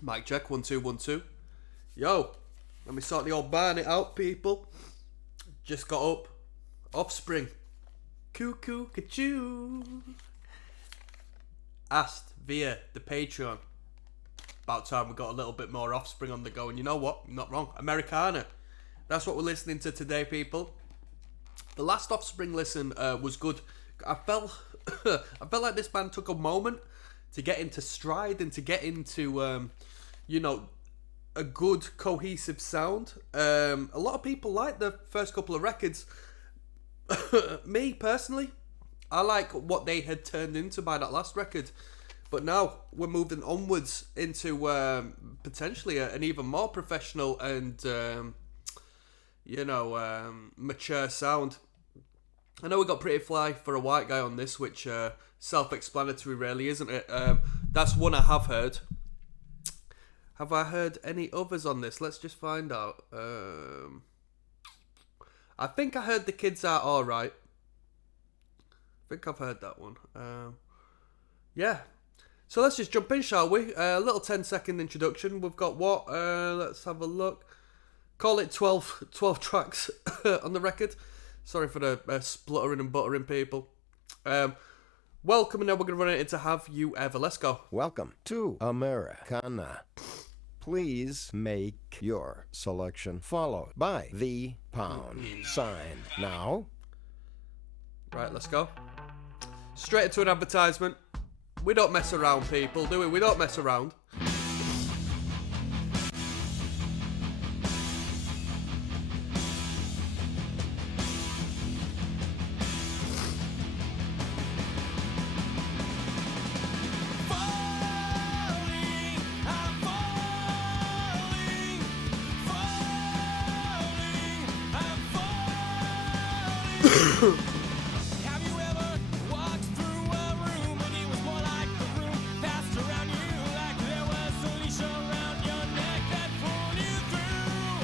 Mic check, 1 2 1 2. Yo, let me sort the old Barnet out, people. Just got up. Offspring. Cuckoo, ka-choo. Asked via the Patreon. About time we got a little bit more Offspring on the go. And you know what? I'm not wrong. Americana. That's what we're listening to today, people. The last Offspring listen was good. I felt like this band took a moment to get into stride and to get into, a good cohesive sound. A lot of people like the first couple of records. Me personally, I like what they had turned into by that last record. But now we're moving onwards into potentially an even more professional and mature sound. I know we got Pretty Fly for a White Guy on this, which self-explanatory really, isn't it? That's one I have heard. Have I heard any others on this? Let's just find out. I think I heard The Kids Are Alright. I think I've heard that one. Yeah. So let's just jump in, shall we? A little 10-second introduction. We've got what? Let's have a look. Call it 12 tracks on the record. Sorry for the spluttering and buttering, people. Welcome, and now we're going to run it into Have You Ever. Let's go. Welcome to Americana. Please make your selection followed by the pound sign. Now, right, let's go. Straight into an advertisement. We don't mess around, people, do we? We don't mess around. Have you ever walked through a room and it was more like the room passed around you, like there was a leash around your neck that pulled you through?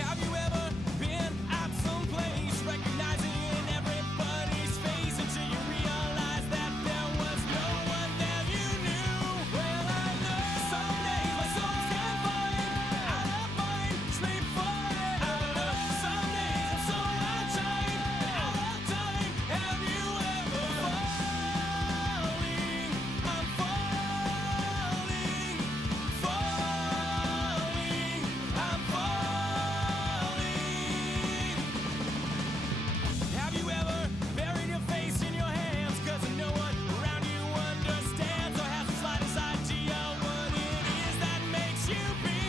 Have you ever been at some place recognizing everybody's face until you realized that there was no one there you knew? Well, I know some days my soul's gonna find out of mind, sleep for it. I know some days I'm so outside. Have you ever falling? I'm falling, I'm falling. Have you ever buried your face in your hands 'cause no one around you understands or has the slightest idea what it is that makes you be?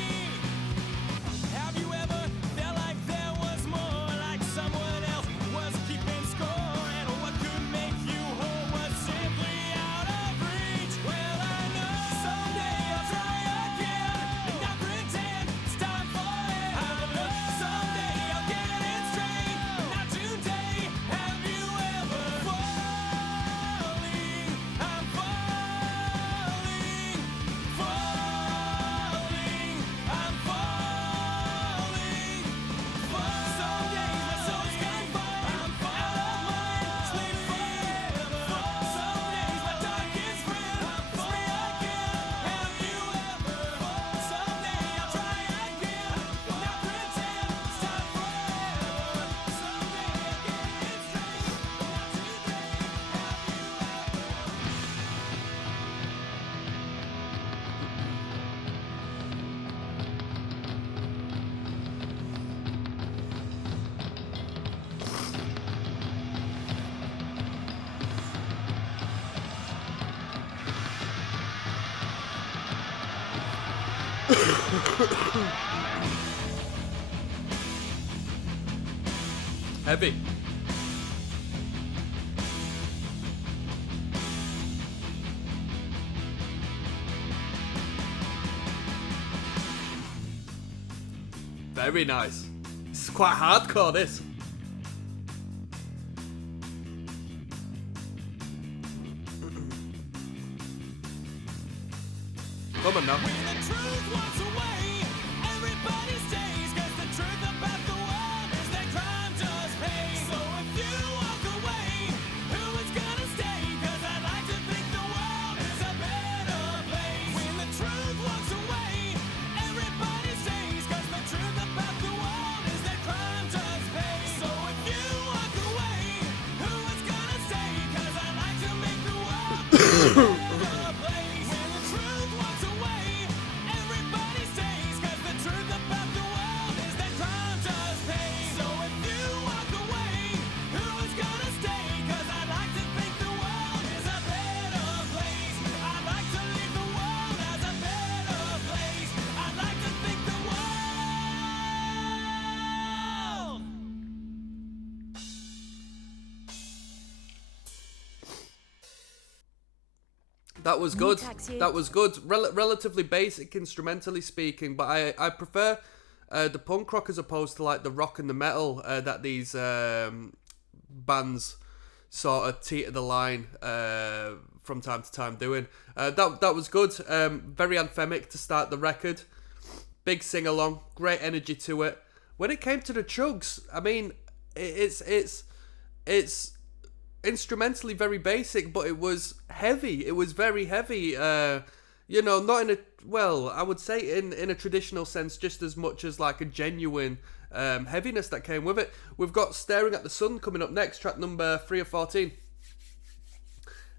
Have you ever felt like there was more, like someone else was keeping score, and what could make you whole was simply out of reach? Well, I know someday I'll try again and not pretend it's time for it. I know someday I'll get it straight, but not today. Have you ever falling? I'm falling, I'm falling. Some days my soul's gonna find I'm out of mind, sleep forever. Some days my darkest friend is me again. Have you ever? Someday I'll try again, but not pretend it's time forever. Someday I'll get it straight, but not today. Heavy. Very nice. This is quite hardcore, this. Come on now. When the truth walks away, everybody stays, 'cause the truth about the world is that crime does pay. So if you walk away, who is gonna stay? 'Cause I'd like to think the world is a better place. When the truth walks That was good. That was good. Relatively basic instrumentally speaking, but I prefer the punk rock as opposed to like the rock and the metal that these bands sort of teeter the line from time to time doing. That was good. Very anthemic to start the record. Big sing along, great energy to it. When it came to the chugs, I mean, it's instrumentally very basic, but it was heavy. It was very heavy. You know, not in a, well, I would say in a traditional sense, just as much as like a genuine heaviness that came with it. We've got Staring at the Sun coming up next, track number 3 of 14.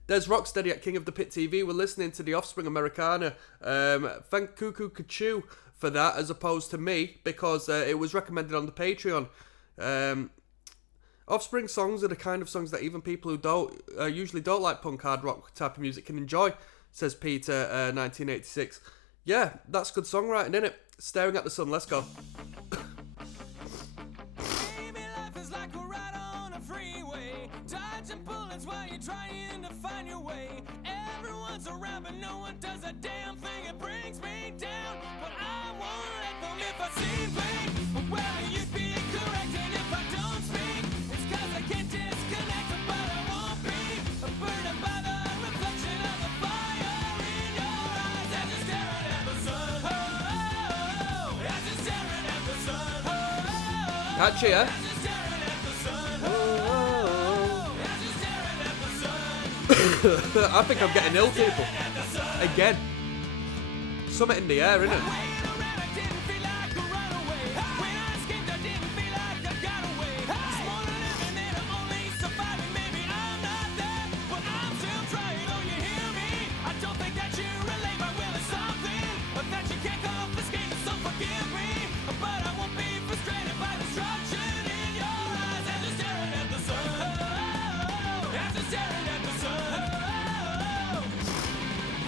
There's Rocksteady at King of the Pit TV. We're listening to the Offspring Americana. Thank Cuckoo Kachu for that, as opposed to me, because it was recommended on the Patreon. Offspring songs are the kind of songs that even people who usually don't like punk hard rock type of music can enjoy, says Peter 1986. Yeah, that's good songwriting, innit? Staring at the Sun, let's go. Baby, life is like a ride on a freeway, dodging bullets while you're trying to find your way. Everyone's around, but no one does a damn thing. It brings me down, but I won't let them. If I seem vain, well, you'd be correct. And if I don't speak, it's 'cause I can't disconnect. But I won't be burdened by the reflection of the fire in your eyes as you're staring at the sun. Oh, as you're staring at the sun. Catchy, eh? As you're staring at the sun. As you're staring at the sun. I think I'm getting ill, people. Again. Something in the air, innit? Waiting around, I didn't feel like a runaway. When I escaped, I didn't feel like I got away. It's more than living than I'm only surviving. Maybe I'm not there, but I'm still trying. Oh, you hear me? I don't think that you relate. My will is something that you can't confiscate. So forgive me, but I won't be frustrated by destruction in your eyes as you're staring at the sun. As you're staring at the sun.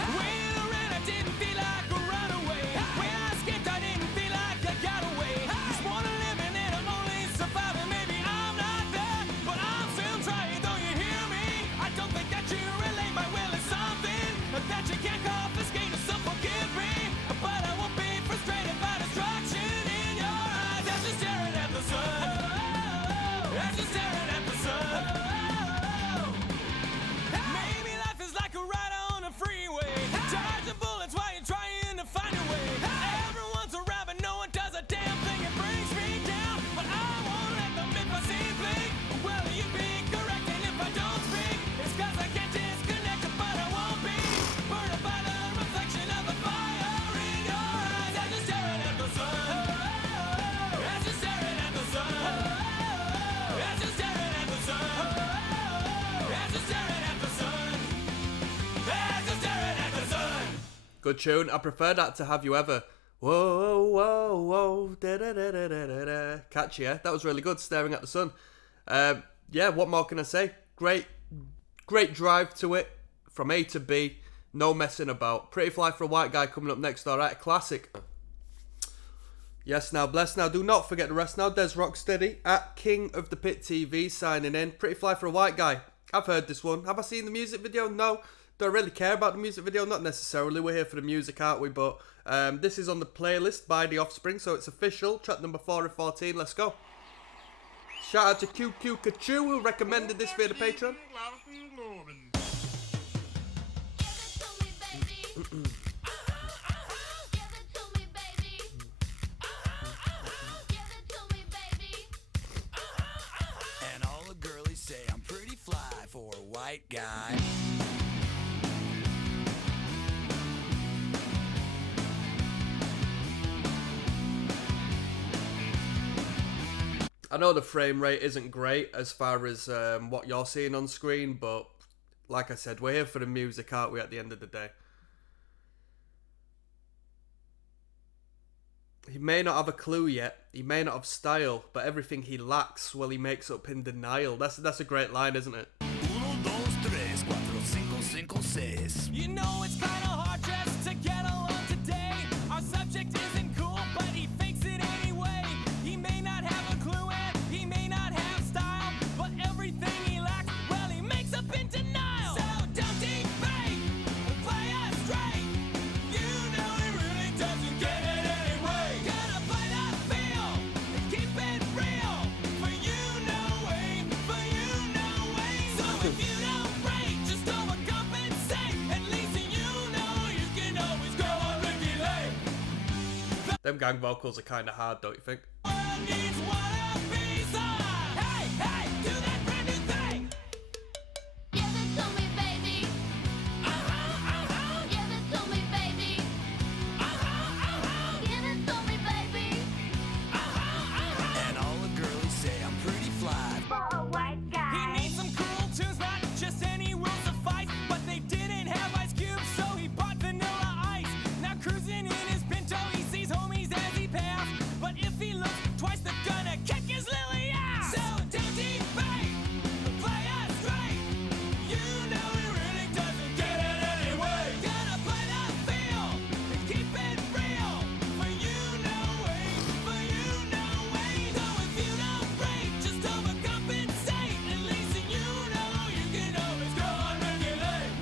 Waiting around, I didn't feel like a runaway. When I escaped, I didn't feel like I got away. It's more than living and I'm only surviving. Maybe I'm not there, but I'm still trying. Though you hear me, I don't think that you relate. My will is something that you can't confiscate. So forgive me, but I won't be frustrated by destruction in your eyes as you're staring at the sun. As you're staring at the sun. Maybe life is like a ride on a freeway, dodging bullets while you're trying to find your way. Everyone's around, but no one does a damn thing. It brings me down, but I won't let them. If I seem bleak, well, you'd be correct. And if I don't speak, it's 'cause I can't disconnect. But I won't be burdened by the reflection of the fire in your eyes as you're staring at the sun. As you're staring at the sun. As you're staring at the sun. As you're staring at the sun. As you're staring at the sun. Good tune. I prefer that to Have You Ever. Whoa, whoa, whoa. Da, da, da, da, da, da, da. Catchy, eh? That was really good. Staring at the Sun. Yeah, what more can I say? Great drive to it. From A to B. No messing about. Pretty Fly for a White Guy coming up next. Alright, classic. Yes, now, bless. Now, do not forget the rest. Now, Des Rocksteady at King of the Pit TV signing in. Pretty Fly for a White Guy. I've heard this one. Have I seen the music video? No. Don't really care about the music video. Not necessarily. We're here for the music, aren't we? But this is on the playlist by The Offspring, so it's official. Track number 4 of 14. Let's go. Shout out to QQ Kachu, who recommended this via the Patreon. And all the girlies say I'm pretty fly for a white guy. I know the frame rate isn't great as far as what you're seeing on screen, but like I said, we're here for the music, aren't we, at the end of the day? He may not have a clue yet, he may not have style, but everything he lacks, well, he makes up in denial. That's a great line, isn't it? 1, 2, 3, 4, 5, 5, 6. You know it's kind of hard just to get along today. Our subject isn't cool, but he fakes it anyway. He may not have a clue and he may not have style, but everything he lacks, well, he makes up in denial. So don't debate, play Them gang vocals are kind of hard, don't you think? World needs wannabes. Hey, hey, do that brand new thing. Give it to me, baby. Give it to me, baby. Give it to me, baby. And all the girlies say I'm pretty fly. For a white He guy. needs some cruel tunes, not just any rules of fight. But they didn't have ice cubes, so he bought vanilla ice. Now cruising in his Pinto, he sees homies as he passed. But if he looks twice, they're gonna kick his lily ass. So don't debate, play us straight. You know he really doesn't get it anyway. Gotta play that feel and keep it real. For you know way, for you know way. So if you don't break, just overcompensate. At least you know you can always go unregulate.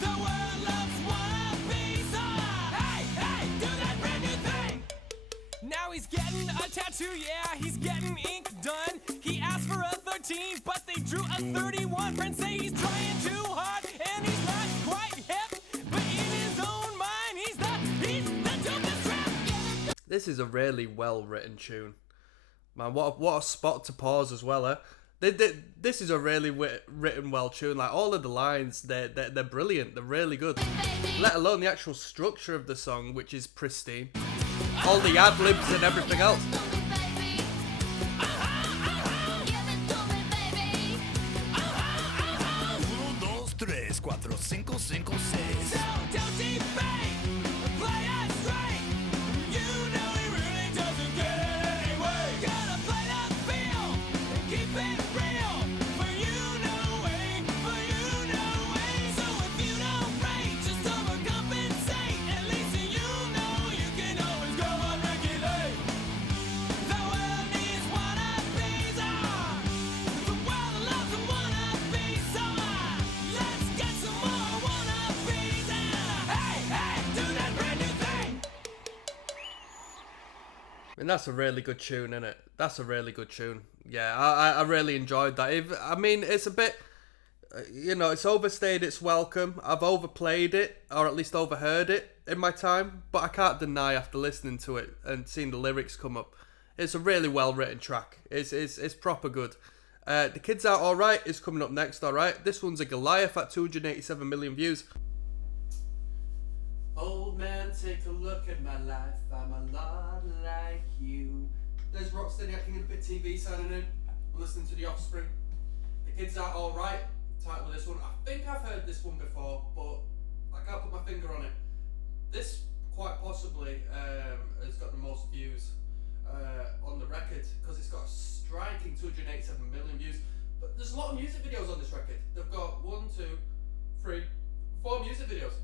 The world loves wannabes. Hey, hey, do that brand new thing. Now he's getting a tattoo, yeah, he's getting ink done. He asked for a 13, but they drew a 31. Friends say he's trying too hard, and he's not quite hip. But in his own mind, he's the dopest rap. This is a really well written tune, man. What a spot to pause as well, eh? This is a really written well tune. Like all of the lines, they're brilliant. They're really good. Let alone the actual structure of the song, which is pristine. All the ad libs and everything else. Give it to me, baby. 1, 2, 3, 4, 5, 6. So don't debate, play us straight. You know he really doesn't get it anyway. Gotta play that feel and keep it real. For you know way, for you know way. So if you don't rate, just overcompensate. At least you know you can always go unregulate. The world needs wannabes. The world loves a wannabe. So let's get some more wannabes. Hey, hey, do that brand new thing. And that's a really good tune, isn't it? That's a really good tune. Yeah, I really enjoyed that. I mean, it's a bit, it's overstayed its welcome. I've overplayed it, or at least overheard it in my time, but I can't deny after listening to it and seeing the lyrics come up, it's a really well written track. It's proper good. The Kids Out Alright is coming up next, alright? This one's a Goliath at 287 million views. Old man, take a look at my life. I'm a lot like you. There's ROCKSTEADY at KOTP TV signing in. We're listening to The Offspring. The Kids Out Alright. Title of this one. I think I've heard this one before, but I can't put my finger on it. This quite possibly has got the most views on the record because it's got a striking 287 million views. But there's a lot of music videos on this record. They've got 1, 2, 3, 4 music videos.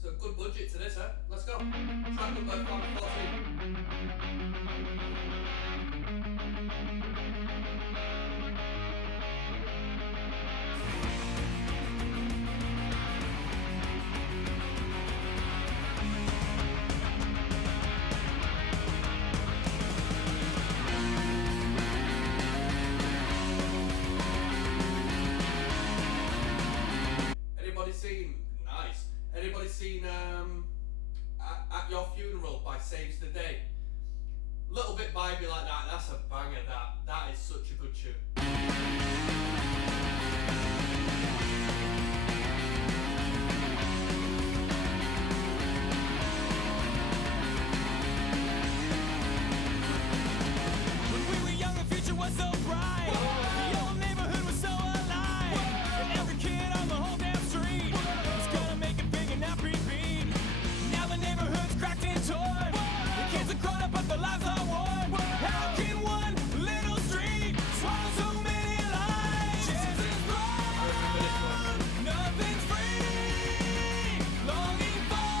So good budget to this, huh? Let's go. Track number 14. Anybody seen At Your Funeral by Saves the Day? Little bit vibey like that. That's a banger. That is such a good tune. When we were young, the future was so bright. The old neighborhood was so alive. And every kid on the whole damn street was gonna make it big and not repeat. Now the neighborhood's cracked and torn. The kids are grown up, but their lives are worn. How can one little street swallow so many lives? Chances grown, nothing's free. Longing for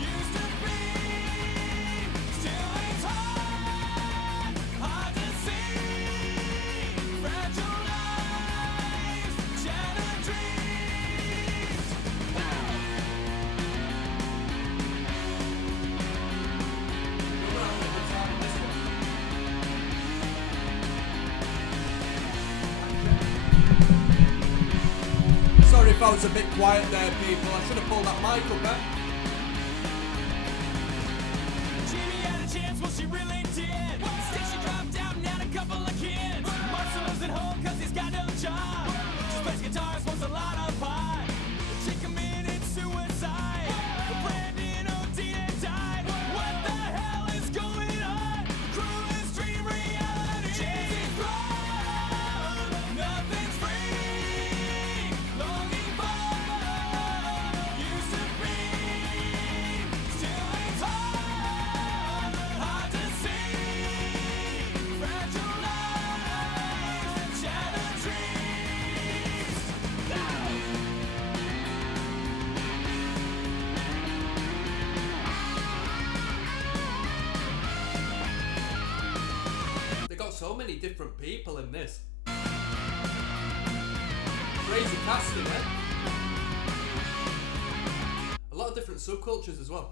used to be. Still it's hard to see. Fragile lives, shattered dreams. Sorry if I was a bit quiet there, people. I should have pulled that mic up, eh? many different people in this. Crazy casting, eh? A lot of different subcultures as well.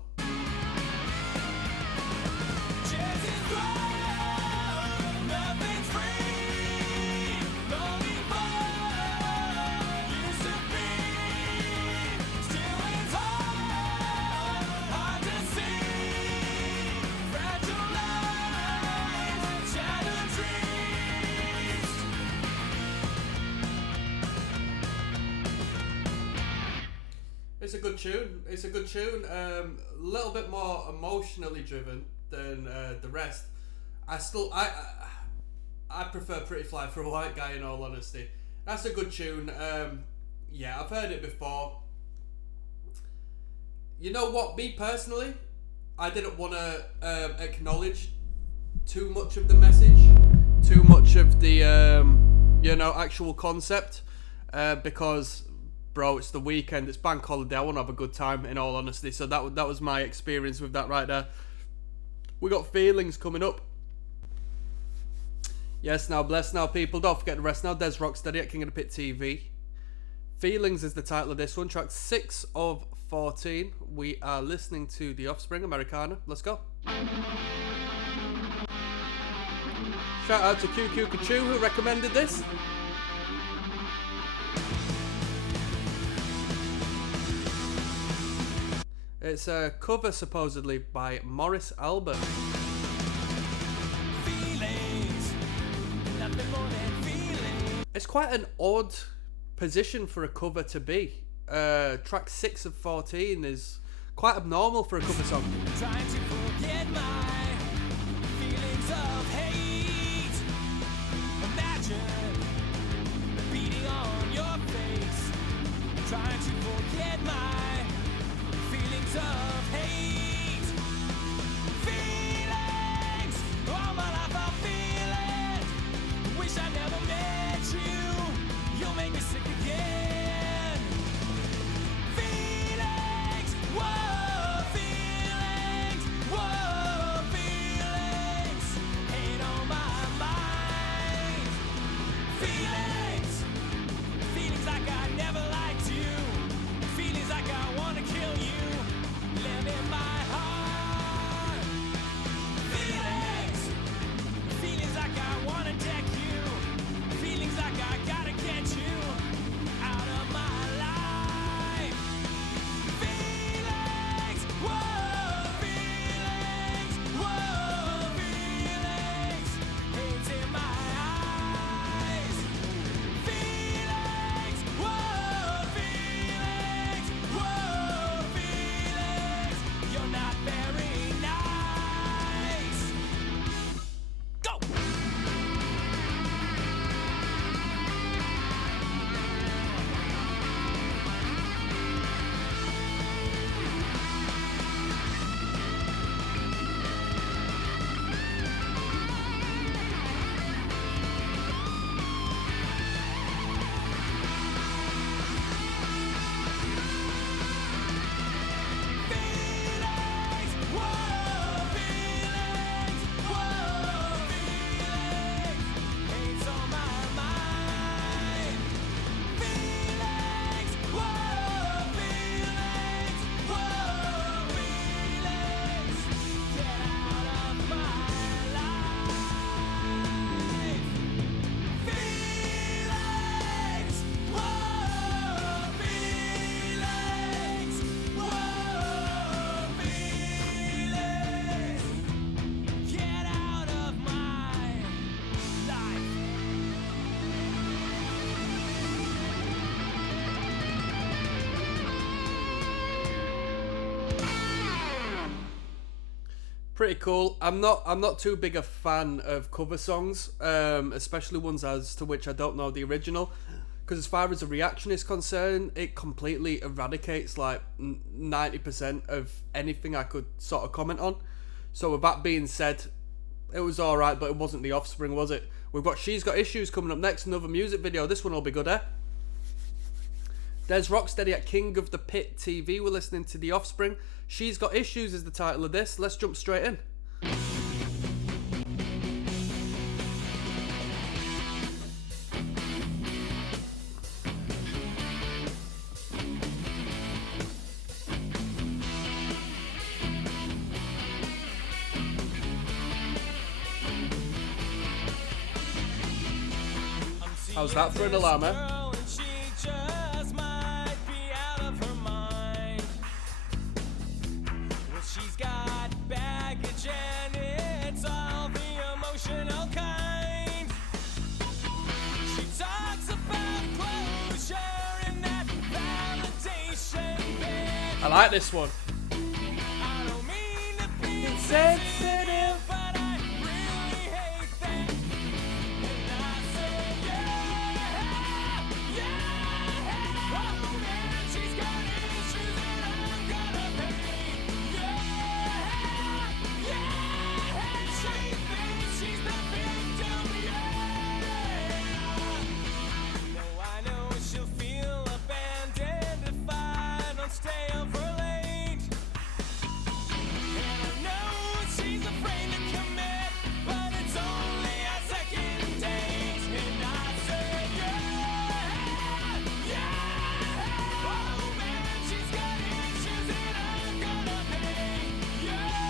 It's a good tune. It's a good tune. A little bit more emotionally driven than the rest. I prefer Pretty Fly for a White Guy, in all honesty. That's a good tune. Yeah, I've heard it before. You know what? Me personally, I didn't want to acknowledge too much of the message, too much of the actual concept, because. Bro, it's the weekend, it's bank holiday, I want to have a good time, in all honesty. So that was my experience with that right there. We got Feelings coming up. Yes, now, bless now, people. Don't forget the rest now. Des Rocksteady at King of the Pit TV. Feelings is the title of this one. Track 6 of 14. We are listening to The Offspring, Americana. Let's go. Shout out to QQ Kachu who recommended this. It's a cover supposedly by Morris Albert. Feelings, nothing more than feelings. It's quite an odd position for a cover to be. Track 6 of 14 is quite abnormal for a cover song. Trying to forget my feelings of hate. Imagine beating on your face. Trying to forget my feelings of hate. Feelings, all my life I feel it. Wish I never met you. You'll make me sick again. Feelings, whoa, feelings, whoa, feelings. Hate on my mind. Feelings, feelings like I never liked you. Feelings like I wanna kill you. Live in my heart. Feelings, feelings like I wanna deck you. Feelings like I gotta get you out of my life. Feelings, whoa, feelings, whoa, feelings. Hate's in my eyes. Feelings, whoa, feelings, whoa, feelings. You're not very nice. Go! Feelings, whoa, feelings, whoa, feelings. Hate's on my mind. Feelings, whoa, feelings, whoa, feelings. Get out of my life. Feelings, whoa, feelings, whoa, feelings. Get out of my life. Pretty cool. I'm not too big a fan of cover songs, especially ones as to which I don't know the original, because as far as the reaction is concerned, it completely eradicates like 90% of anything I could sort of comment on. So with that being said, it was alright, but it wasn't The Offspring, was it? We've got She's Got Issues coming up next, another music video. This one will be good, eh? There's Rocksteady at King of the Pit TV. We're listening to The Offspring. She's Got Issues is the title of this. Let's jump straight in. How's that for an alarm, eh? Girl, and she just might be out of her mind. Well, she's got baggage and it's all the emotional kind. She talks about closure and that validation bit. I like this one. I don't mean to be Insensitive. but I really hate that. And I say, yeah. Oh man, she's got issues and I'm gonna pay. Yeah. She thinks she's the victim, No, I know she'll feel abandoned if I don't stay up for late. And I know she's afraid to commit, but it's only a second date. And I say, yeah. Oh man, she's got issues and I'm gonna pay. Yeah.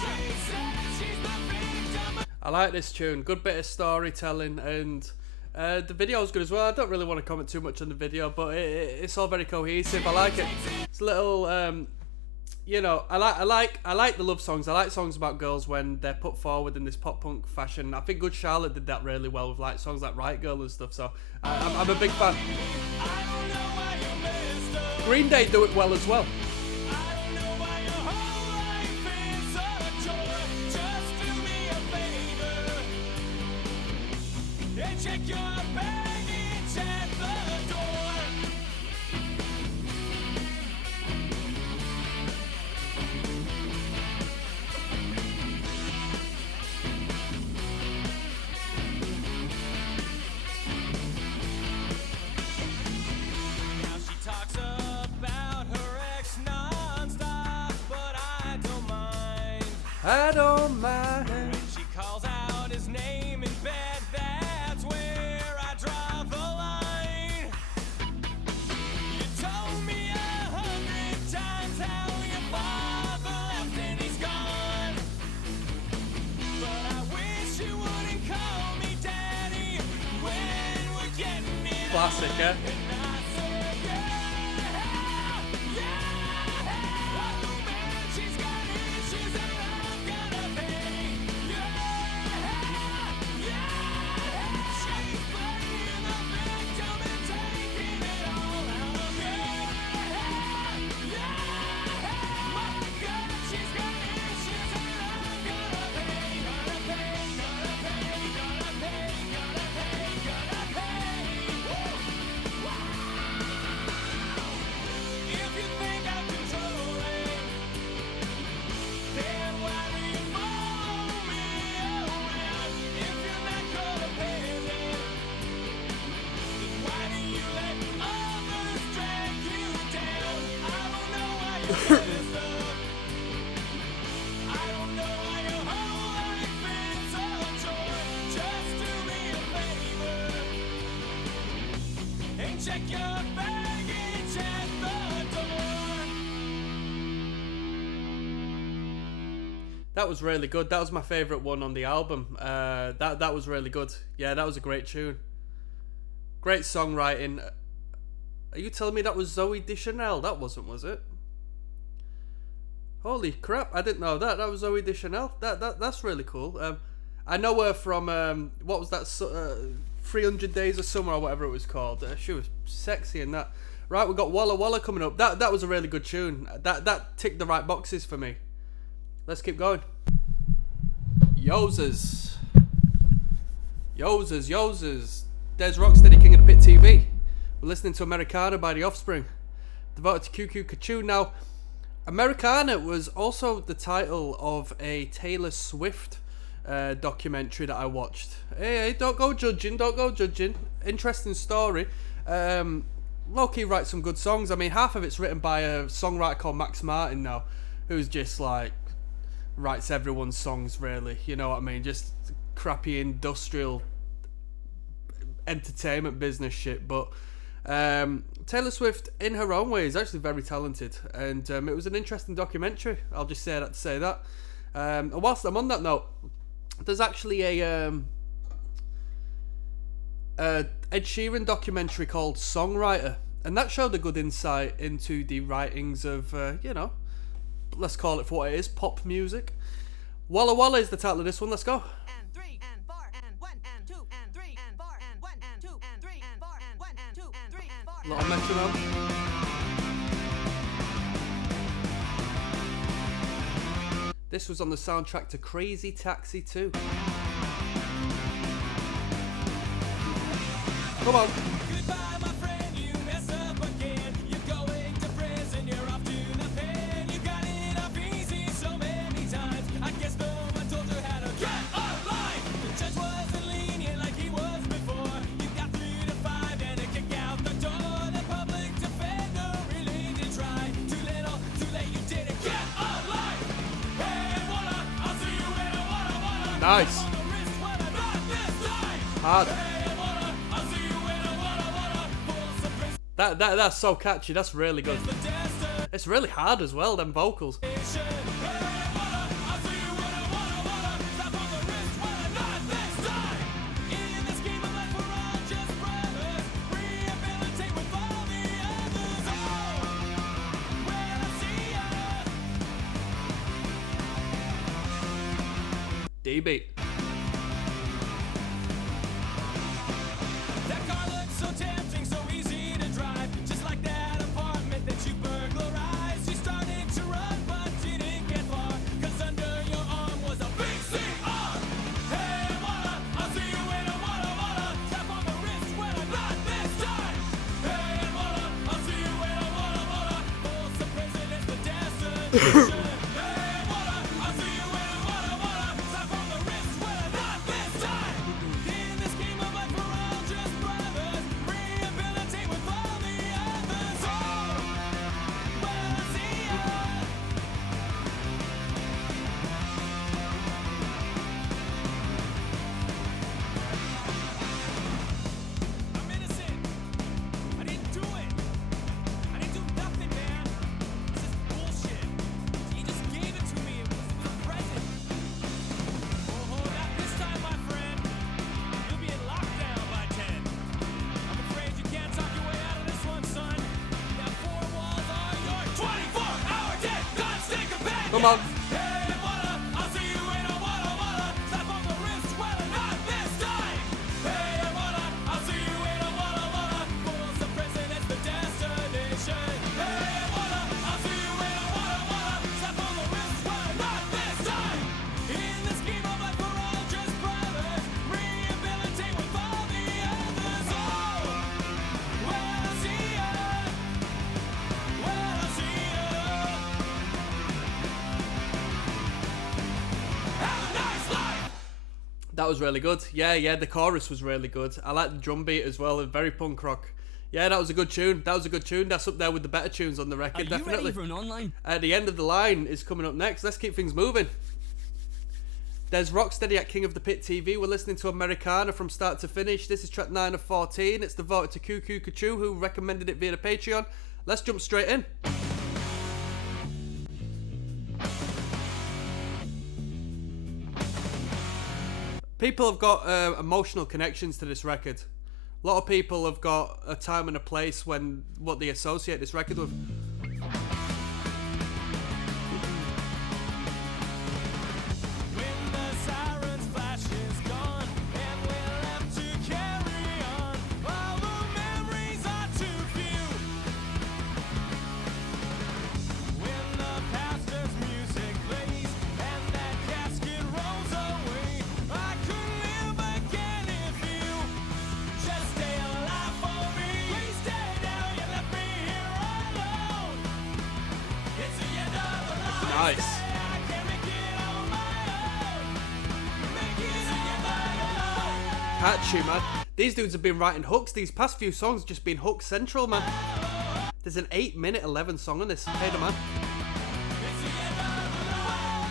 She says she's the victim. I like this tune. Good bit of storytelling, and the video's good as well. I don't really want to comment too much on the video, but it's all very cohesive. I like it. It's a little, you know, I like the love songs. I like songs about girls when they're put forward in this pop punk fashion. I think Good Charlotte did that really well with like songs like Right Girl and stuff. So I'm a big fan. I don't know why you messed up. Green Day do it well as well. I don't know why your whole life is a chore. Just do me a favor and check your baggage at the door. Now she talks about her ex nonstop, but I don't mind. I don't mind. When she calls out his name in bed, that's where I draw the line. You told me 100 times how your father left and he's gone. But I wish you wouldn't call me daddy when we're getting it Classic, on. eh? And I said, yeah. Oh man, she's got issues and I'm gonna pay. Yeah. She's playing the victim and taking it all out of me. My God, she's got issues and I'm gonna pay. Gonna pay. If you think I'm controlling, then why do you follow me around? If you're not codependent, then why do you let others drag you down? I don't know why you're messed up. I don't know why your whole life is a chore. Just do me a favor and check your baggage at the door. That was really good. That was my favourite one on the album. That was really good. Yeah, that was a great tune. Great songwriting. Are you telling me that was Zoe Deschanel? That wasn't, was it? Holy crap! I didn't know that. That was Zoe Deschanel. That's really cool. I know her from what was that? 300 Days of Summer or whatever it was called. She was sexy in that. Right, we got Walla Walla coming up. That was a really good tune. That ticked the right boxes for me. Let's keep going. Yozers. There's ROCKSTEADY, King of the Pit TV. We're listening to Americana by The Offspring. Devoted to QQ Kachoo. Now, Americana was also the title of a Taylor Swift documentary that I watched. Hey, don't go judging. Interesting story. Low-key writes some good songs. I mean, half of it's written by a songwriter called Max Martin now, who's just like writes everyone's songs, really. You know what I mean? Just crappy industrial entertainment business shit. But Taylor Swift, in her own way, is actually very talented, and it was an interesting documentary. I'll just say that to say that. And whilst I'm on that note, there's actually a Ed Sheeran documentary called Songwriter, and that showed a good insight into the writings of, let's call it for what it is, pop music. Walla Walla is the title of this one. Let's go. And 3 and 4 and 1 and 2 and 3 and 4 and 1 and 2 and 3 and 4 and 1 and 2 and 3 and 4. A lot of metronome. This was on the soundtrack to Crazy Taxi 2. Come on. Goodbye, my friend, you mess up again. You're going to prison, you're off to the pen. You got it off easy so many times. I guess no one told you how to get online. The judge wasn't lenient like he was before. You got 3 to 5 and a kick out the door. The public defender really did try. Too little, too late, you didn't get online. Hey, wanna, I'll see you in a wanna. Nice. On the wrist, wanna, not this time. Hard. Hey, wanna, I'll see you in a wanna. Full surprise. That's so catchy. That's really good. It's really hard as well, them vocals. D-beat. That car looks so tempting, so easy to drive. Just like that apartment that you burglarized. You started to run, but didn't get far. 'Cause under your arm was a big CR. Hey, wanna, I'll see you in a wanna. Tap on the wrist, well, not this time. Hey, wanna, I'll see you in a wanna. Full prison is the destination. Hey, wanna, I'll see you in a wanna. Tap on the wrist, well, not this time. In this game of life, we're all just brothers. Rehabilitate with all the others. Oh, well, I see ya. I'm innocent. I didn't do it. I didn't do nothing, man. This is bullshit. You just gave it to me. It was a present. Oh, not this time, my friend. You'll be in lockdown by 10. I'm afraid you can't talk your way out of this one, son. That 4 walls are your 24-hour day. Constant companion. Come on. Hey, wanna, I'll see you in a wanna. Slap on the wrist, well, not this time. Hey, wanna, I'll see you in a wanna. Full of prison, it's the destination. Hey, wanna, I'll see you in a wanna. Slap on the wrist, well, not this time. In this game of life, we're all just brothers. Rehabilitate with all the others. Oh, well, I see ya. Well, I see ya. Have a nice life. That was really good. Yeah, the chorus was really good. I like the drum beat as well. Very punk rock. Yeah, that was a good tune. That's up there with the better tunes on the record, Are you definitely. ready for an online? The end of the line is coming up next. Let's keep things moving. There's Rocksteady at King of the Pit TV. We're listening to Americana from start to finish. This is track 9 of 14. It's devoted to Cuckoo Kachu, who recommended it via the Patreon. Let's jump straight in. People have got emotional connections to this record. A lot of people have got a time and a place when what they associate this record with. When the sirens flash is gone and we're left to carry on, all the memories are too few. When the pastor's music plays and that casket rolls away, I could live again if you just stay alive for me. Please stay down, you left me here alone. It's the end of the line. Nice. I can't make it on my own. Make it on my own. Catchy, man. These dudes have been writing hooks. These past few songs have just been hook central, man. There's an 8-minute 11 song on this. Hey, the man. It's the end of the line.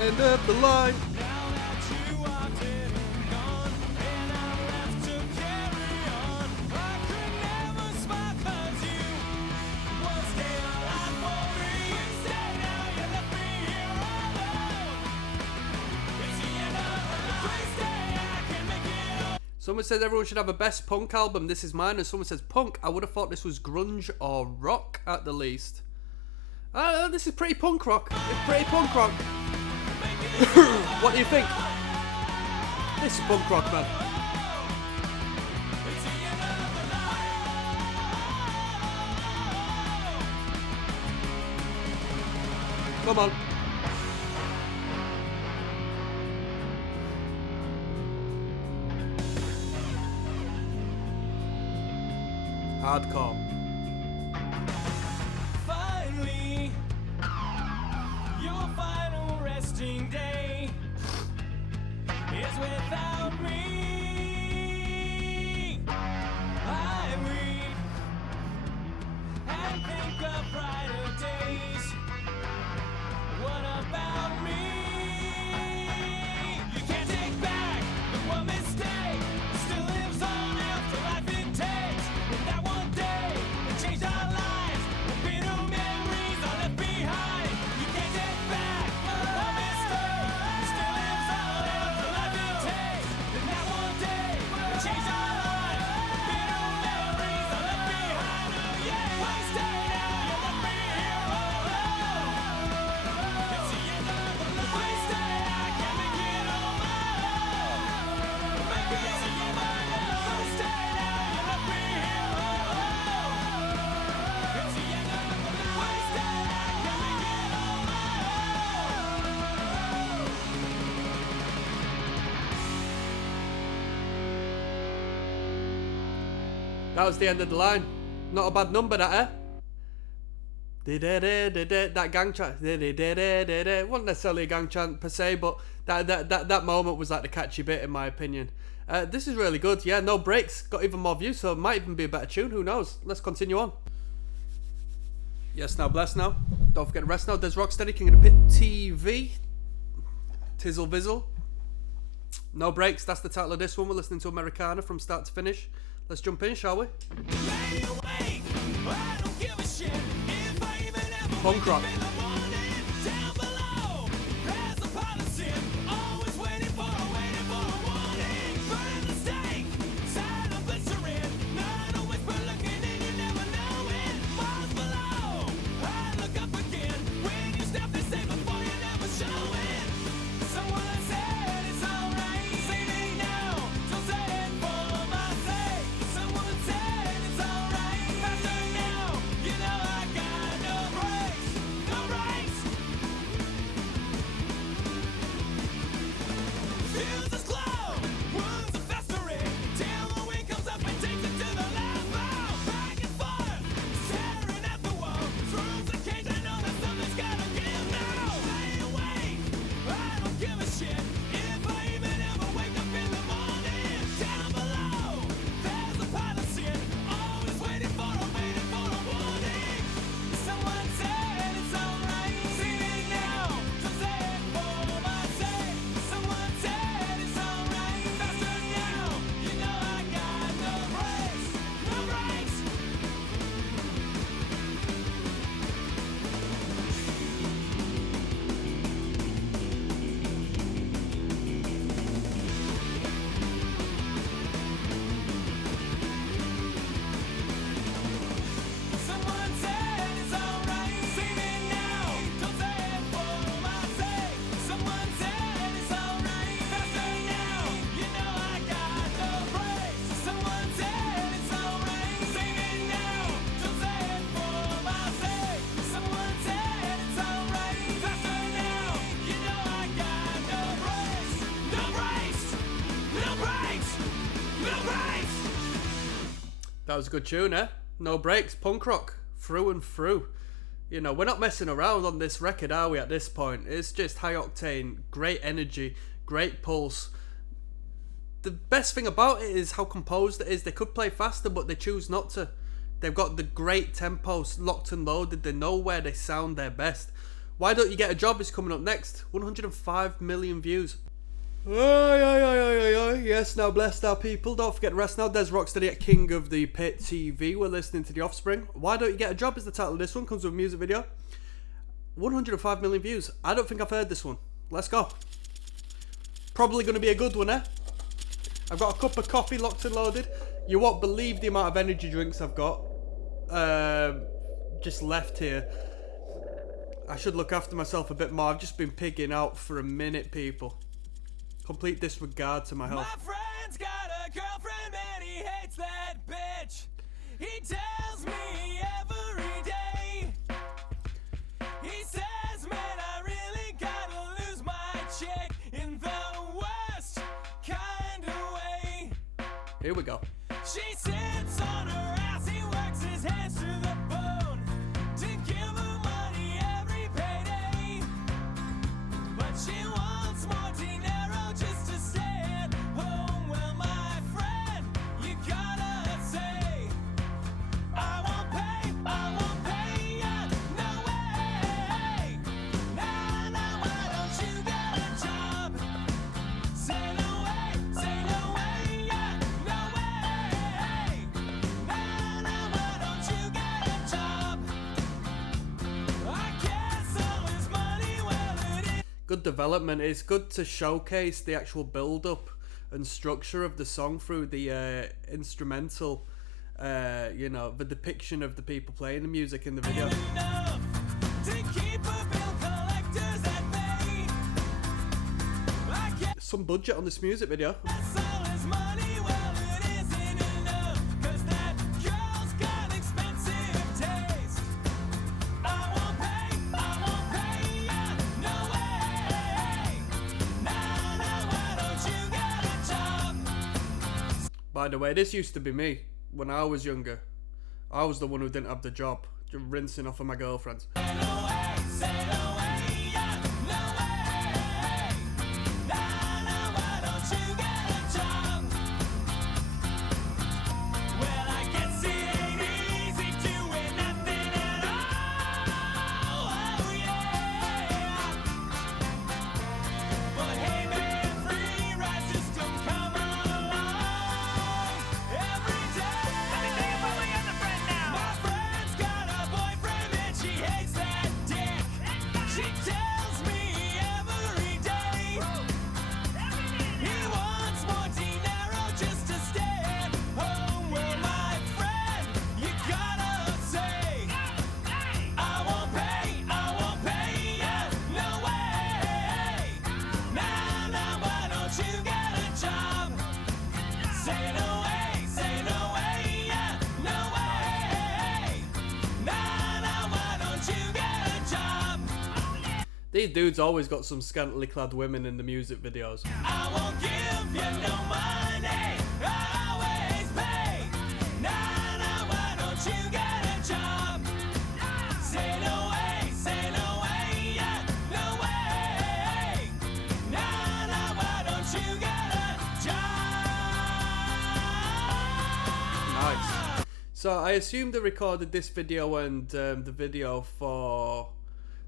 End of the line. Now that you are dead and gone, and I'm left to carry on, I could never smile 'cause you won't stay alive for me. Stay now, you left me here alone. It's the end of the Someone says everyone should have a best punk album. This is mine. And someone says punk. I would have thought this was grunge or rock at the least. This is pretty punk rock. It's pretty punk rock. What do you think? This is punk rock, man. Come on. Hardcore. Finally, your final resting day is without me. I read and think of brighter days. What about me? You can't take back the one mistake. Still lives on after life it takes. And that one day that changed our lives. The bitter memories are left behind. You can't take back the one mistake. Still lives on after life it takes. And that one day that changed our lives. The bitter memories are left behind. Oh yeah, why stay now? You left me here all alone. It's the end of the line. Why stay? I can't make it on my own. Make it to you, my love. Why stay now? You left me here all alone. It's the end of the line. Why stay? I can't make it on my That was the end of the line. Not a bad number, that, eh? That gang chant. Wasn't necessarily a gang chant per se, but that moment was like the catchy bit, in my opinion. This is really good. Yeah, no breaks. Got even more views, so it might even be a better tune. Who knows? Let's continue on. Yes, now, bless now. Don't forget to rest now. There's ROCKSTEADY, King of the Pit TV. Tizzle Vizzle. No breaks. That's the title of this one. We're listening to Americana from start to finish. Let's jump in, shall we? Lay awake. I don't give a shit if I even ever Punk rock. wake up in the morning. Down below, there's a policy. Always waiting for a warning. Burning the stake, side of glycerin. Not a whisper looking in, you never know it. Miles below, I look up again. When you step to say before you never show it. Someone said it's alright. Say me now, don't say it for my sake. Someone said it's alright. Faster now, you know I got no brakes, no brakes. Feels this glow, wounds are festering. Till the wind comes up and takes it to the last bow. Back and forth, staring at the wall. Through the cage, I know that something's gotta give now. Lay awake, I don't give a shit if I even ever wake up in the morning. Down below, there's a policy. Always waiting for a warning. Someone said it's alright. See me now, so say it for my sake. Someone said it's alright. Faster now, you know I got no brakes, no brakes. Someone said it's alright. See me now, don't say it for my sake. Someone said it's alright. Faster now, you know I got no brakes. Someone said it's alright. See me now, don't say it for my sake. Someone said it's alright. Faster now, you know I got no brakes, no brakes, no brakes, no brakes. That was a good tune, eh? No breaks, punk rock, through and through. You know, we're not messing around on this record, are we, at this point? It's just high octane, great energy, great pulse. The best thing about it is how composed it is. They could play faster, but they choose not to. They've got the great tempos locked and loaded. They know where they sound their best. Why Don't You Get a Job is coming up next. 105 million views. Yes, now bless our people. Don't forget to rest now. There's ROCKSTEADY at King of the Pit TV. We're listening to the Offspring. Why Don't You Get a Job is the title of this one. Comes with a music video. 105 million views. I don't think I've heard this one. Let's go. Probably going to be a good one, eh? I've got a cup of coffee locked and loaded. You won't believe the amount of energy drinks I've got just left here. I should look after myself a bit more. I've just been pigging out for a minute, people. Complete disregard to my health. My friend's got a girlfriend and he hates that bitch. He tells me every day. He says, man, I really gotta lose my chick in the worst kind of way. Here we go. She sits on her ass, he works his hands to the bone to give her money every payday. But she wants more dinero just to stay at home. Well, my friend, you gotta say, I won't pay ya, no way. Nah, nah, why don't you get a job? Say no way, yeah, no way. Nah, nah, why don't you get a job? I guess all his money, well, it is. Good development. It's good to showcase the actual build-up and structure of the song through the instrumental, you know, the depiction of the people playing the music in the video. Enough to keep a bill collectors at bay. I guess Some budget on this music video. all his money, well, it isn't enough. 'Cause that girl's got expensive taste. I won't pay ya, no way. Nah, nah, why don't you get a job? By the way, this used to be me when I was younger. I was the one who didn't have the job, just rinsing off of my girlfriends. No way, say no way, yeah, no way. Nah, nah, why don't you get a job? Well, I guess it ain't easy doing nothing at all. Oh, yeah. But hey, man, free rides just don't come along every day. Let me tell you about my other friend now. My friend's got a boyfriend and she hates that dick. She tells me every day he wants more dinero just to stay at home. Well, my friend, you gotta say, I won't pay ya, no way. Nah, nah, why don't you get a job? Say no way, yeah, no way. Nah, nah, why don't you get a job? These dudes always got some scantily clad women in the music videos. I won't give you no money, I always pay. Nah, nah, why don't you get a job? Say no way, yeah, no way. Nah, nah, why don't you get a job? Nice. So I assume they recorded this video and the video for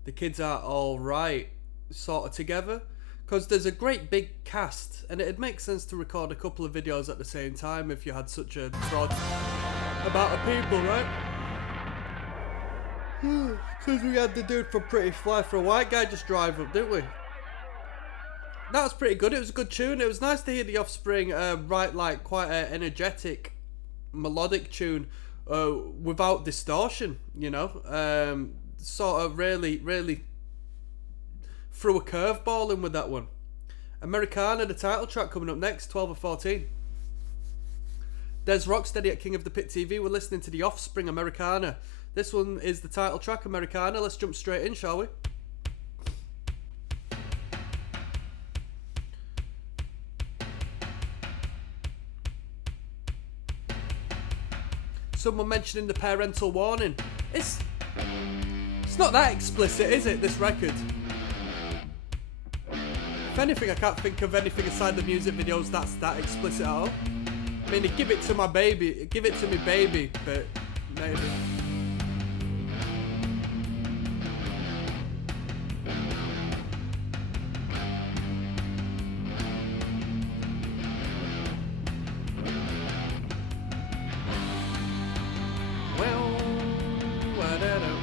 The Kids Are Alright sort of together, because there's a great big cast and it'd make sense to record a couple of videos at the same time if you had such a broad amount of people, right? Because we had the dude from Pretty Fly for a White Guy just drive up, didn't we? That was pretty good. It was a good tune. It was nice to hear the Offspring write like quite an energetic, melodic tune without distortion, you know. Sort of really threw a curveball in with that one. Americana, the title track, coming up next, 12 or 14. There's Rocksteady at King of the Pit TV. We're listening to the Offspring, Americana. This one is the title track, Americana. Let's jump straight in, shall we? Someone mentioning the parental warning. It's not that explicit, is it, this record? If anything, I can't think of anything aside the music videos that's that explicit at all. I mean, give it to my baby, give it to me baby, but maybe. Well, whatever.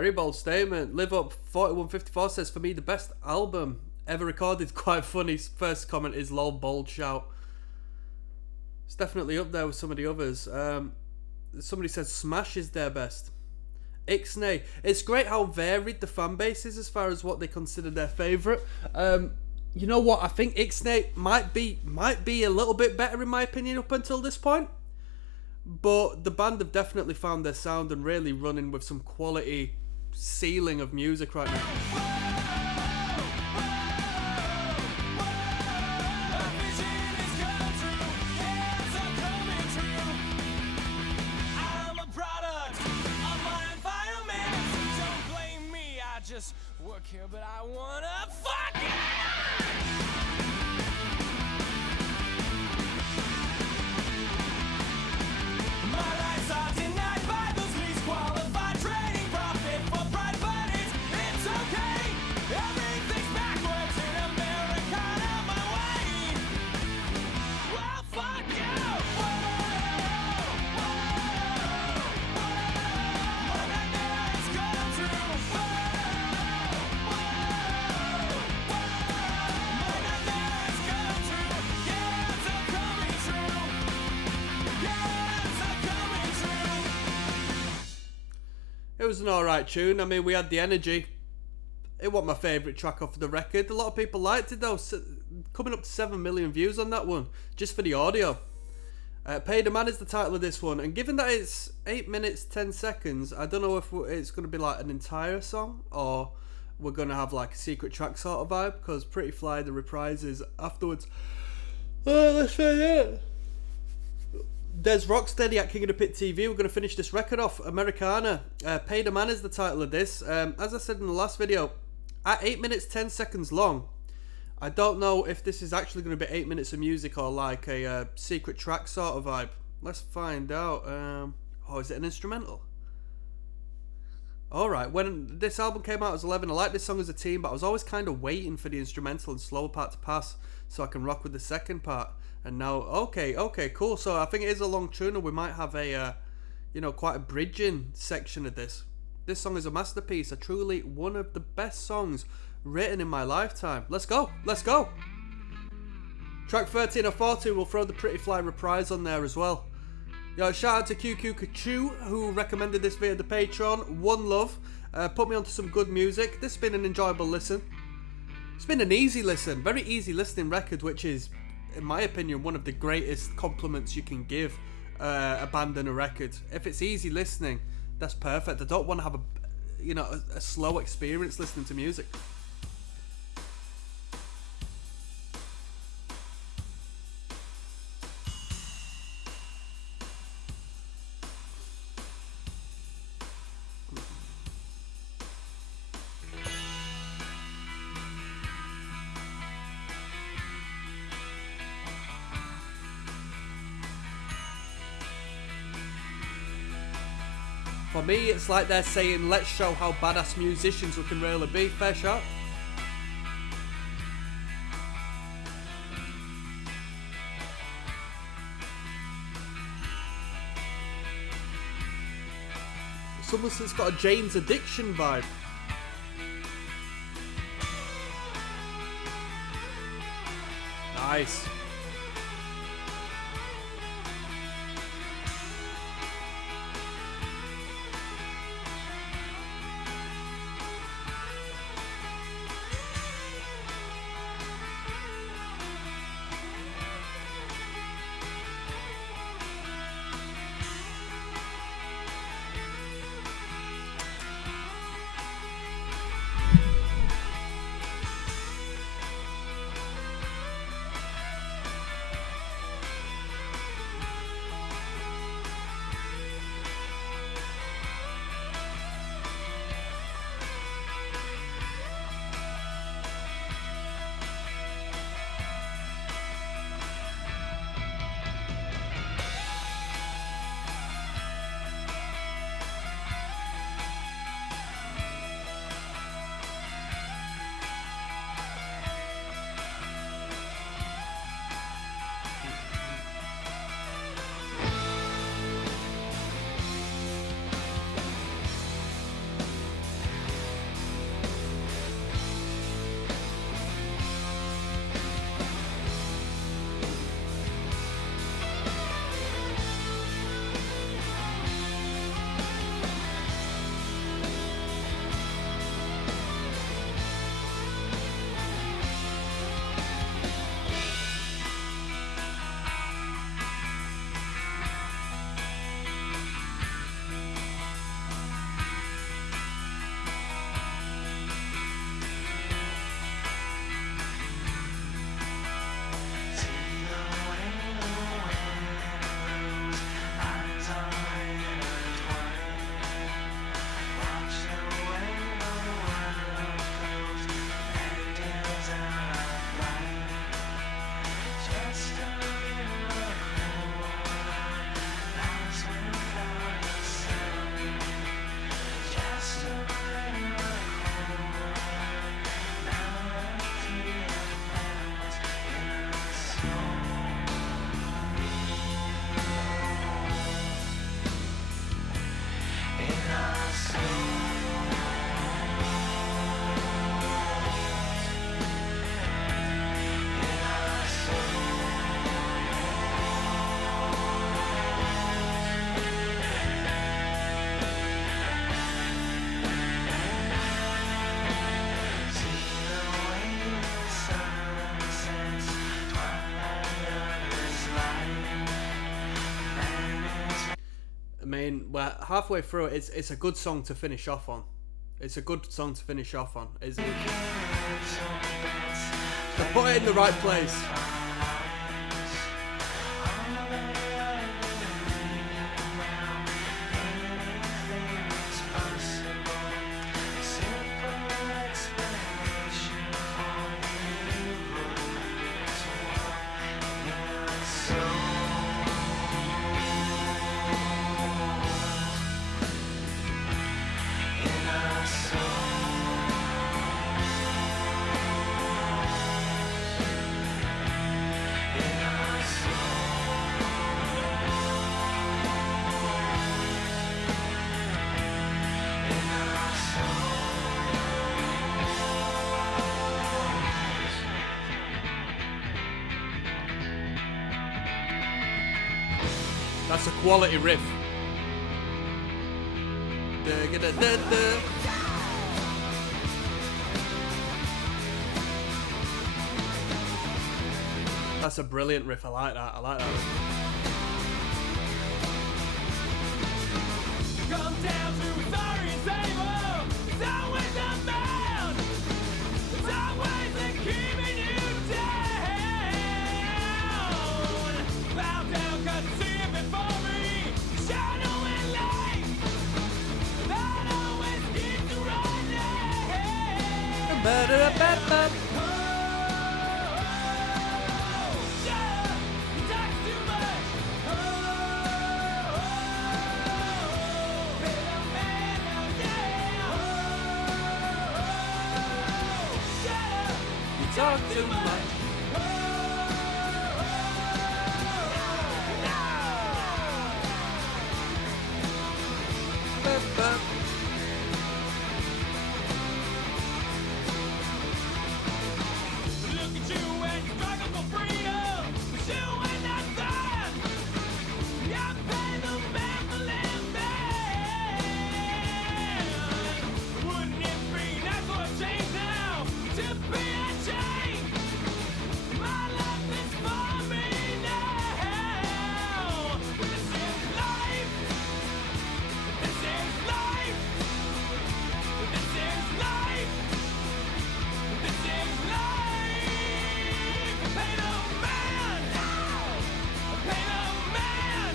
Very bold statement. Live Up 4154 says, for me, the best album ever recorded. Quite funny. First comment is lol, bold shout. It's definitely up there with some of the others. Somebody says Smash is their best. Ixnay. It's great how varied the fan base is as far as what they consider their favourite. You know what? I think Ixnay might be a little bit better in my opinion up until this point. But the band have definitely found their sound and really running with some quality ceiling of music right now. Just work here, but I wanna fuck it! My rights are denied by those least qualified, trading profit for pride, but it's okay. Everything's backwards in Americana, my way. Well, fuck you! My nightmares come true. It was an alright tune. I mean, we had the energy. It wasn't my favourite track off the record. A lot of people liked it though. Coming up to 7 million views on that one, just for the audio. Pay the Man is the title of this one. And given that it's 8 minutes 10 seconds, I don't know if it's going to be like an entire song or we're going to have like a secret track sort of vibe, because Pretty Fly, the reprises afterwards. Oh, let's find out. There's ROCKSTEADY at King of the Pit TV. We're going to finish this record off. Americana. Pay the Man is the title of this. As I said in the last video, at 8 minutes 10 seconds long, I don't know if this is actually going to be 8 minutes of music or like a secret track sort of vibe. Let's find out. Oh, is it an instrumental? Alright, when this album came out, I was 11. I liked this song as a team, but I was always kind of waiting for the instrumental and slower part to pass so I can rock with the second part. And now, okay, cool. So I think it is a long tune, and we might have a, quite a bridging section of this. This song is a masterpiece, truly one of the best songs written in my lifetime. Let's go. Track 13 or 14, we'll throw the Pretty Fly reprise on there as well. Yo, shout out to QQ Kachu, who recommended this via the Patreon. One love. Put me onto some good music. This has been an enjoyable listen. It's been an easy listen, very easy listening record, which is, in my opinion, one of the greatest compliments you can give a band and a record. If it's easy listening, that's perfect. I don't want to have a slow experience listening to music. For me, it's like they're saying, let's show how badass musicians we can really be. Fair shot. Someone says it's got a Jane's Addiction vibe. Nice. we're halfway through it. It's a good song to finish off on. It's a good song to finish off on, isn't it? They put it in the right place. That's a quality riff. Da-ga-da-da-da. That's a brilliant riff. I like that. I like that riff. Come down to a sorry table. It's always a man. It's always a keeping you down. Bow down, 'cause see it before me. Shadow and light. That always keeps you running. Ba-da-da-ba-ba. Talk too much. Look at you and you struggle for freedom. But you ain't not that. I pay the man for living. Wouldn't it be nice for a change now? To be a change. My life is for me now. This is life. This is life. This is life. This is life. Pay no man. Pay no man.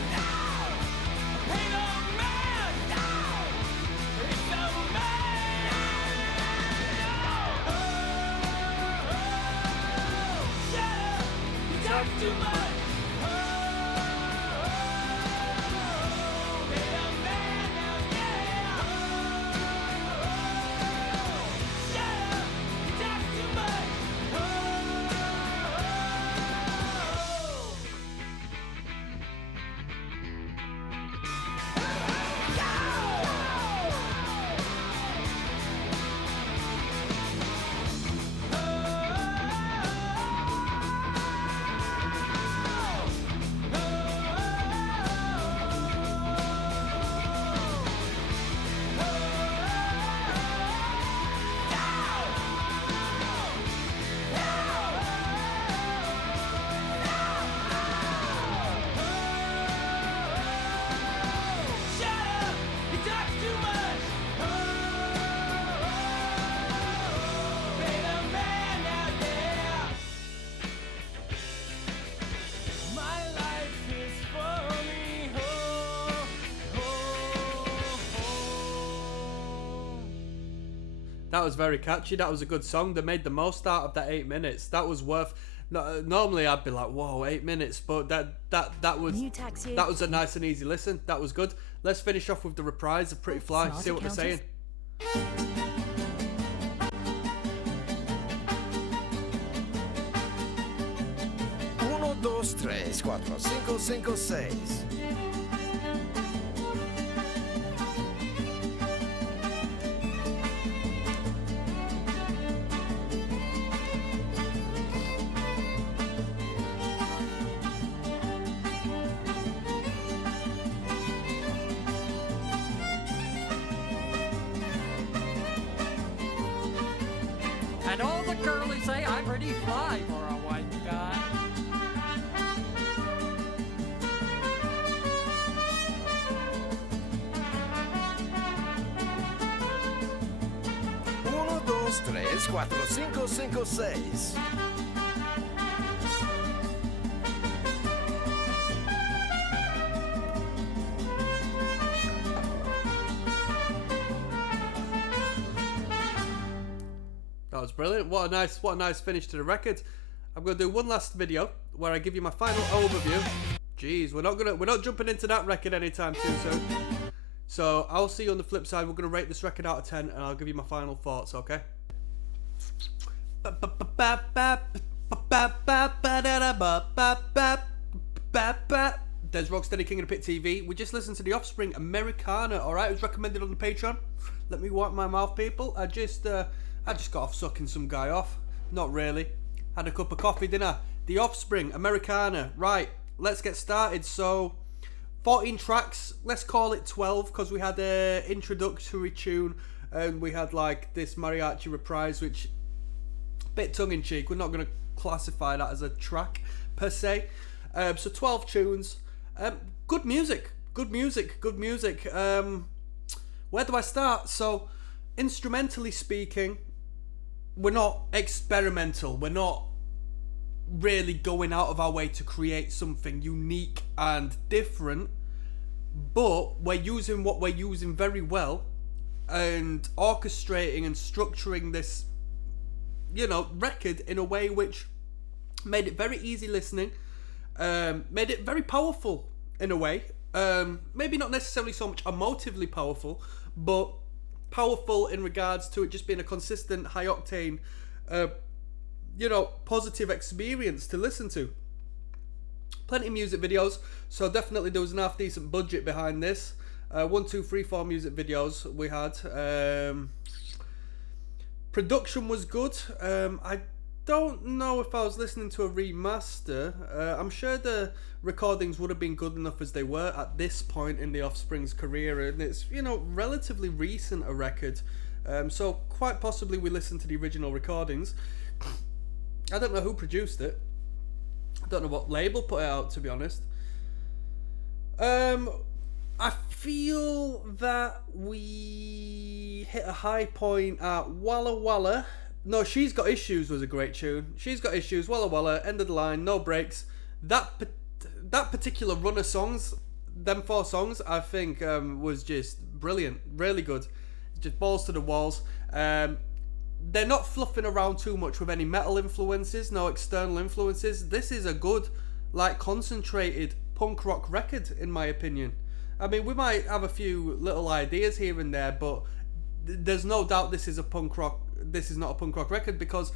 Pay no man. It's no man. You talk too much. Pay no man now, yeah. You talk too much. You talk too much. Pay the man now, yeah. My life is for me. That was very catchy. That was a good song. They made the most out of that 8 minutes. That was worth. Normally I'd be like, whoa, 8 minutes, but that was New taxi. that was a nice and easy listen. That was good. Let's finish off with the reprise of Pretty Fly. Smart See what they're saying. accountants. 1, 2, 3, 4, 5, 5, 6. And all the girlies say I'm pretty fly for a white guy. 2, 3, 4, 5, 5, 6. That was brilliant. What a nice finish to the record. I'm gonna do one last video where I give you my final overview. Jeez, we're not jumping into that record anytime too soon. So I'll see you on the flip side. We're gonna rate this record out of 10, and I'll give you my final thoughts. Okay. There's Rocksteady King of the Pit TV. We just listened to the Offspring Americana. All right, it was recommended on the Patreon. Let me wipe my mouth, people. I just got off sucking some guy off. Not really. Had a cup of coffee, didn't I? The Offspring Americana. Right, let's get started. So, 14 tracks. Let's call it 12 because we had a introductory tune and we had like this mariachi reprise, which bit tongue-in-cheek. We're not going to classify that as a track per se. So 12 tunes. Good music. Where do I start? So, instrumentally speaking, we're not experimental. We're not really going out of our way to create something unique and different. But we're using what we're using very well and orchestrating and structuring this, record in a way which made it very easy listening. Made it very powerful in a way. Maybe not necessarily so much emotively powerful, but powerful in regards to it just being a consistent, high octane, positive experience to listen to. Plenty of music videos, so definitely there was an half decent budget behind this. 1, 2, 3, 4 music videos we had. Production was good. I don't know if I was listening to a remaster. I'm sure the recordings would have been good enough as they were at this point in the Offspring's career, and it's relatively recent a record, so quite possibly we listened to the original recordings. I don't know who produced it. I don't know what label put it out, to be honest. I feel that we hit a high point at Walla Walla. No, She's Got Issues was a great tune. She's Got Issues, Walla Walla, End of the Line, No Breaks. That particular run of songs, them 4 songs, I think was just brilliant. Really good. Just balls to the walls. They're not fluffing around too much with any metal influences, no external influences. This is a good, concentrated punk rock record, in my opinion. I mean, we might have a few little ideas here and there, but there's no doubt this is not a punk rock record, because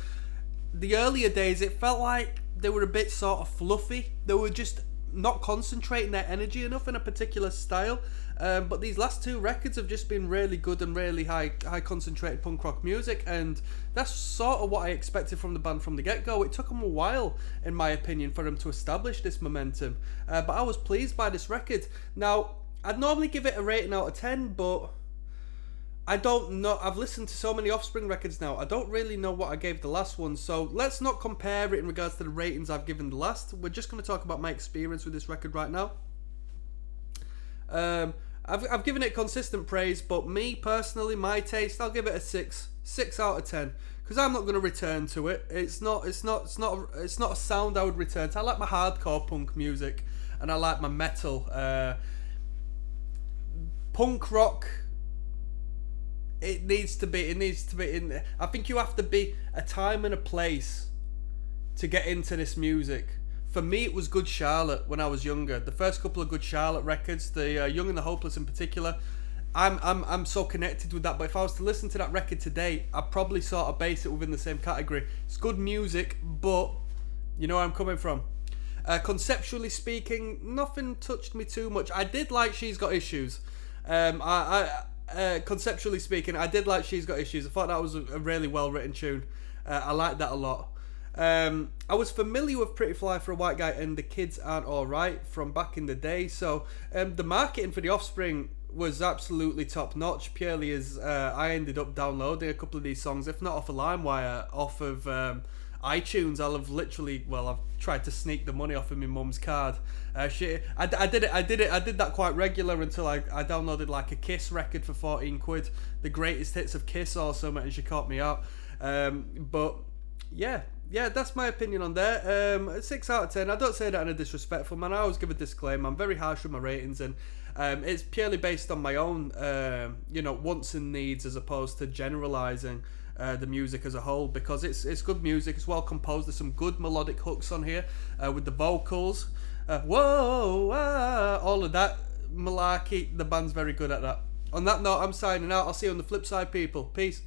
the earlier days it felt like they were a bit sort of fluffy. They were just not concentrating their energy enough in a particular style. But these last 2 records have just been really good and really high concentrated punk rock music, and that's sort of what I expected from the band from the get-go. It took them a while, in my opinion, for them to establish this momentum, but I was pleased by this record. Now, I'd normally give it a rating out of 10, but I don't know. I've listened to so many Offspring records now, I don't really know what I gave the last one, so let's not compare it in regards to the ratings I've given the last. We're just going to talk about my experience with this record right now. I've given it consistent praise, but me personally, my taste, I'll give it a 6 out of 10, because I'm not going to return to it. It's not a sound I would return to. I like my hardcore punk music, and I like my metal. Punk rock, it needs to be in there. I think you have to be a time and a place to get into this music. For me, it was Good Charlotte when I was younger. The first couple of Good Charlotte records, the Young and the Hopeless in particular, I'm so connected with that. But if I was to listen to that record today, I'd probably sort of base it within the same category. It's good music, but you know where I'm coming from. Conceptually speaking, nothing touched me too much. I did like She's Got Issues. Conceptually speaking, I did like She's Got Issues. I thought that was a really well written tune. I liked that a lot. I was familiar with Pretty Fly for a White Guy and The Kids Aren't Alright from back in the day, so the marketing for the Offspring was absolutely top notch, purely as I ended up downloading a couple of these songs, if not off of LimeWire, off of iTunes. I've tried to sneak the money off of my mum's card. I did that quite regular until I downloaded like a Kiss record for 14 quid, the greatest hits of Kiss or something, and she caught me out. But yeah, that's my opinion on there. 6 out of 10. I don't say that in a disrespectful manner. I always give a disclaimer. I'm very harsh with my ratings, and it's purely based on my own, wants and needs, as opposed to generalizing the music as a whole, because it's good music. It's well composed. There's some good melodic hooks on here with the vocals. Whoa, all of that malarkey. The band's very good at that. On that note, I'm signing out. I'll see you on the flip side, people. Peace.